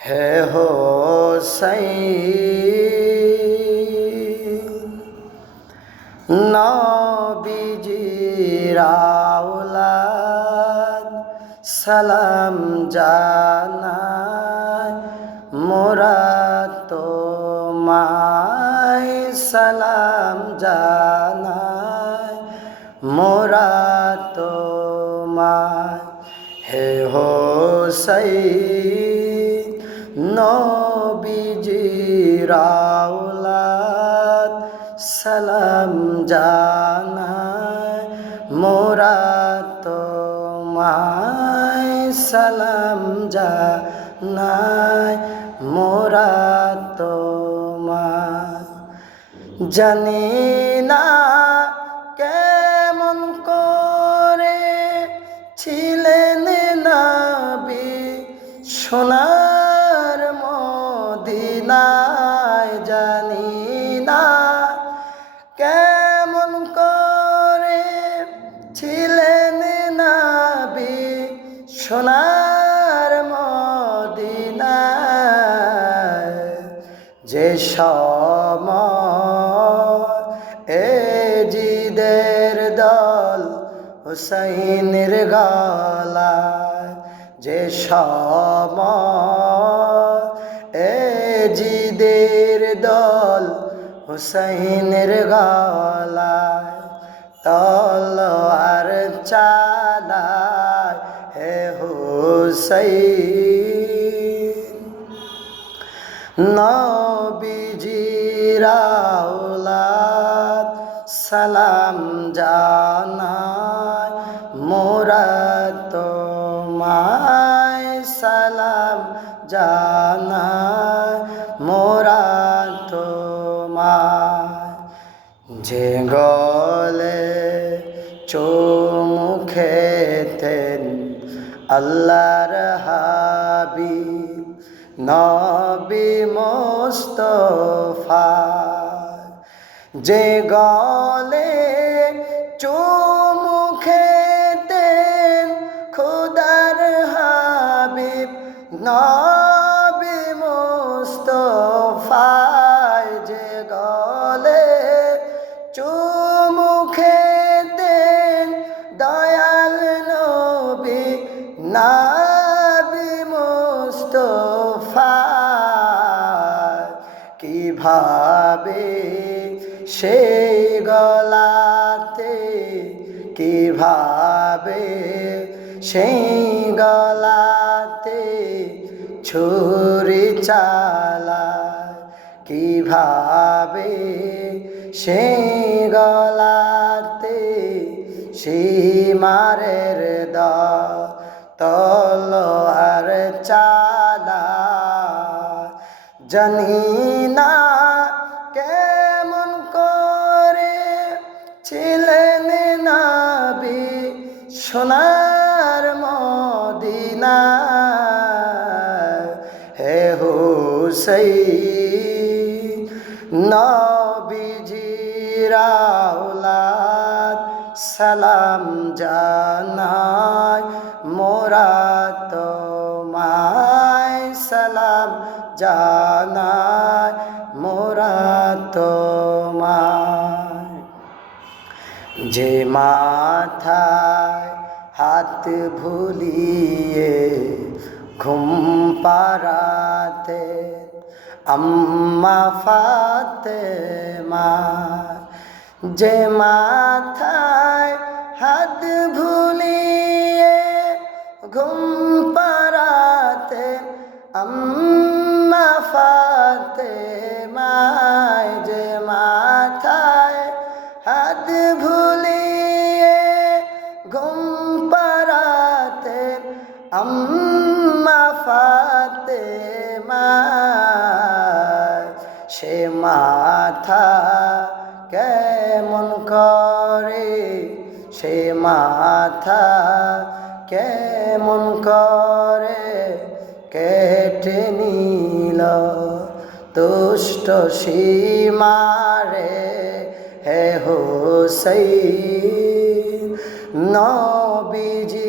হে হোসাইন নবীজির আওলাদ সালাম জানায় মোরা তোমায় সালাম জানায় মোরা তোমায় হে হোসাইন নবীজির আওলাদ সালাম জানায়, মোরা তোমায় সালাম জানায়, মোরা তোমায় জানি না কেমন করে ছিলেন নাবি সোনার সোনার মদিনায় যে সময় এ জিদের দল হুসাইনের গলায় যে সময় এ জিদের দল হুসাইনের গলায় তলোয়ার চালায় হে হুসাইন। নবীজির আওলাদ সালাম জানায় মোরা তোমায় সালাম জানায় মোরা তোমায় যে গলে চোমুখেতেন আল্লাহর হাবি নবী মোস্তফা। যে গলে চুমুখেতেন খুদার হাবিব নবী কীভাবে সেই গলাতে কীভাবে সেই গলাতে ছুরি চালায় কীভাবে সেই গলাতে সীমারের দ তলোয়ার চালা জানি না কেমন করে ছিলেন নাবি সোনার মদিনা। হে হুসাইন, নবীজির আওলাদ সালাম জানায় মোরা তোমায় সালাম জানায় যে মাথায় হাত ভুলিয়ে ঘুম পাড়াতে আম্মা ফাতে মা যে মাথায় হাত ভুলিয়ে মাথা কেমন করে? সে মাথা কেমন করে? কেটে নিল তুষ্ট সীমারে হে হোসাই নবীজি